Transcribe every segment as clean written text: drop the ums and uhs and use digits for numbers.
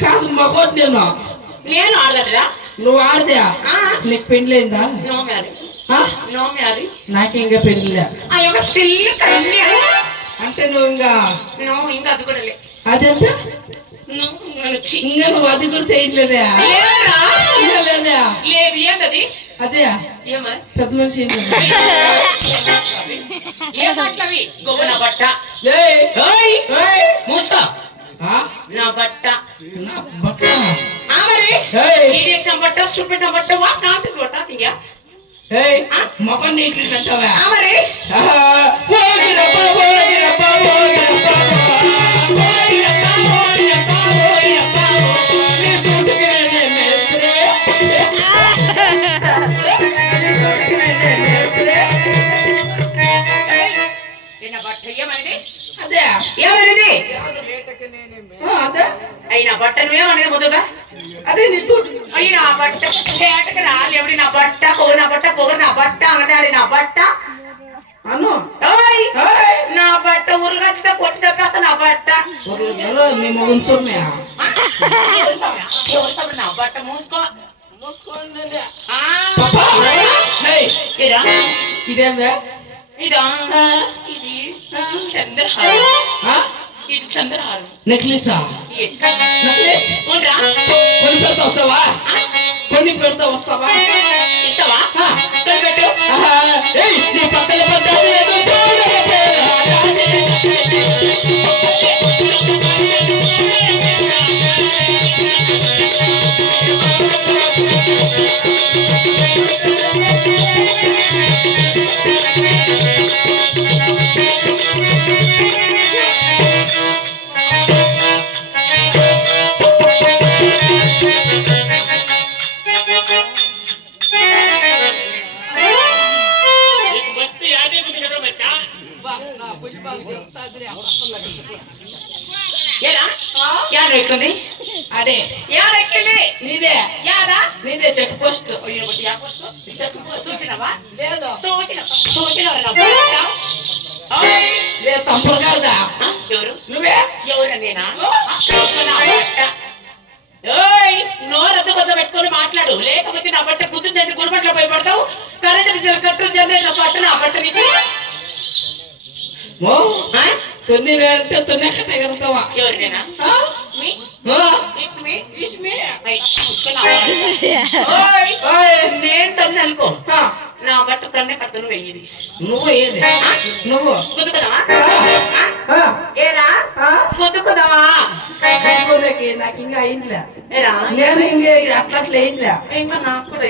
కాదు మగోడు నేను ఆడదా నువ్వు ఆడదా నీకు పెళ్ళైందా నాకు ఇంకా పెళ్ళిలే అంటే నువ్వు ఇంకా అది కూడా అదంతా ఇంకా నువ్వు అది కూడా తెలియలేదా లేదా లేదు ఏంటది అదే పెద్ద మనిషి మూసా నా బట్ట నా బట్ట నా బట్ట స్టూపిడ్ నా బట్ట what not is what offing yeah ఏయ్ మొకం నీట్లీ కంటావా మరి ఓగిరప్ప నీ తోటికి నేను మేస్త్రే నా బట్ట ఏమనేది అదే ఏమనేది అయినా బట్ట నువ్వేమనేది మొదలుగా అదే నీ తోటి అయినా బట్ట చేటకి రాలేవిడి నా బట్ట నా బట్ట పొగరు నా బట్ట అన్నాడు నా బట్ట అను నా బట్ట ఊర్లు కట్టితే కొట్టి చెప్పేస్తా నా బట్ట నా బట్ట మూసుకో ఇదేమే ఇదా ఇది చంద్రహారం ఇది చంద్రహారం నెక్లెసా నెక్లెస్ కొన్ని పెడతా వస్తావా ఇస్తావా పెట్టు నీ పక్కన పద్ధతి లేదు అదే నీదే యాదా నీదే చెక్ పోస్ట్ చూసినవా లేదు లేదు తమ్ముడు కాదా ఎవరు నువ్వే ఎవరు నేనా నోరద్దు బద్ద పెట్టుకొని మాట్లాడు లేకపోతే నా బట్ట గుర్తుందంటే గురుబట్లో పోయి పడతావు కరెంట్ విజయలు కట్టు జనరేటర్ పట్టు నా బట్ట నీకు తొన్నినంటే తొన్నెక్క తగలుతావా ఎవరు నేనా నేను తల్లి అనుకో నా బట్ట తన్నే కట్టను వెయ్యి నువ్వు ఏది నువ్వు గుద్దుకుదావా ఏరా గుద్దుకుదావా నాకు ఇంకా అయిందిలే నేను ఇంకా అట్లా అయిందిలే ఇంకా నాకు కూడా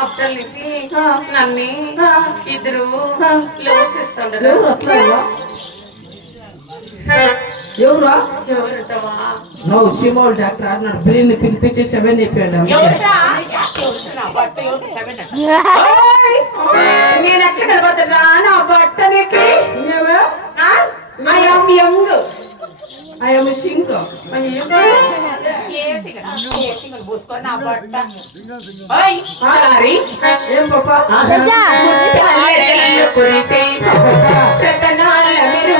అప్పటి నుంచి నన్ను ఇద్దరు లోసిస్తుంటారు అట్లా ఎవరు నువ్వు సిమోల్ డాక్టర్ అన్నాడు బిల్ని పిలిపించి 7 చెప్పాడు నేను ఎట్లా కనబడుతున్నా నా బట్ట ఐఎమ్ సింగ్ పూసుకొని నా బట్ట ఏం పాపా మీరు